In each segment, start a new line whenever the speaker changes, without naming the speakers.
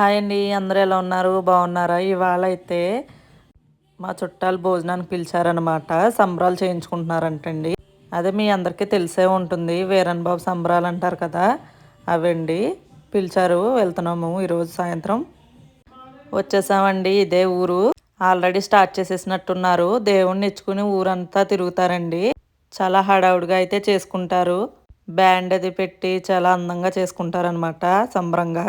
Hi అండి అందరూ ఎలా ఉన్నారు? బాగున్నారా? ఇవాళ అయితే మా చుట్టాలు భోజనానికి పిలిచారనమాట సంబరాలు చేయించుకుంటున్నారంటండి. అదే మీ అందరికీ తెలిసే ఉంటుంది. వీరన్ బాబు సంబరాలు అంటారు కదా అవండి. పిలిచారు వెళ్తున్నాము ఈరోజు సాయంత్రం. వచ్చేసామండి ఇదే ఊరు. ఆల్రెడీ స్టార్ట్ చేసేసినట్టున్నారు. దేవుణ్ణి ఇచ్చుకుని ఊరంతా తిరుగుతారండి. చాలా హడావుడిగా అయితే చేసుకుంటారు. బ్యాండ్ అది పెట్టి చాలా అందంగా చేసుకుంటారనమాట సంబరంగా.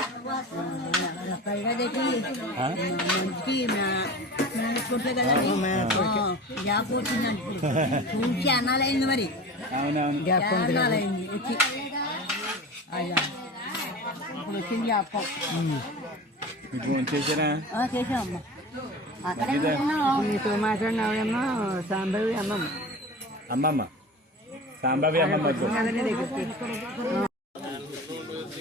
గ్యాప్ అన్నాలైంది మరి అన్నాలైంది వచ్చి అయ్యా ఇప్పుడు వచ్చింది గ్యాపం చేసామమ్మా.
నీతో మాట్లాడినావేమో సాంబవి అమ్మమ్మ
అమ్మమ్మ సాంబాబి అమ్మమ్మ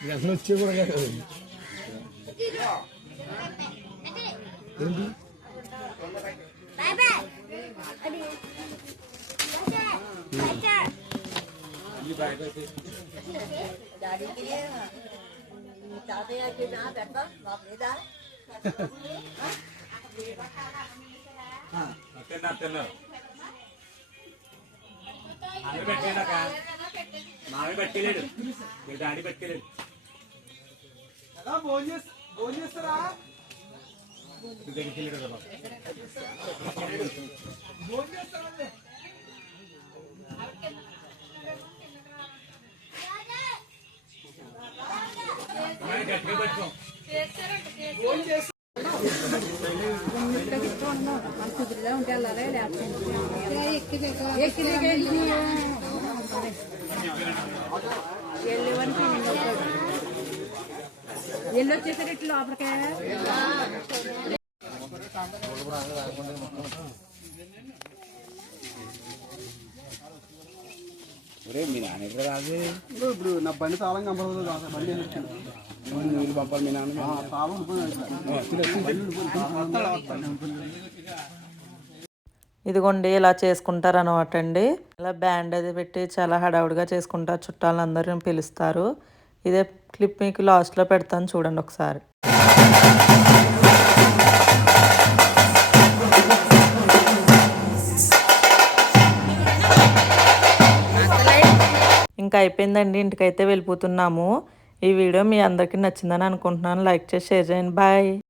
వద్దు.
అదనే దగ్గరికి
పడేస్తుడు డాడీ మనల్ని మరి మామూలుగా అంటాడు తర్వాత నీ ఇష్టం
నువ్వే కొనాలి
వెంటనే వచ్చే కూడా కాదు ఏంటి
డాడీకి మీ తాతయ్యకి నా పెడతా మాకు లేదా
మావి పట్టలేడు డాడీ పట్టలేడు దగ్గరికి వెళ్ళాడు కదా బాబు. గట్టిగా పట్టుకో
ఎల్లు వచ్చేసరి ఇట్లా లోపలికే
మీ నాన్న ఎక్కడ రాదు
ఇప్పుడు నా బండి తాళం కంపడదు బండి నీళ్ళు పంపాలి మీ నాన్న. తాళం
ఇదిగోండి ఇలా చేసుకుంటారు అనమాట అండి. ఇలా బ్యాండ్ అది పెట్టి చాలా హడావుడిగా చేసుకుంటారు చుట్టాలందరిని పిలుస్తారు. ఇదే క్లిప్ మీకు లాస్ట్లో పెడతాను చూడండి ఒకసారి. ఇంకా అయిపోయిందండి ఇంటికైతే వెళ్ళిపోతున్నాము. ఈ వీడియో మీ అందరికీ నచ్చిందని అనుకుంటున్నాను. లైక్ చేసి షేర్ చేయండి. బాయ్.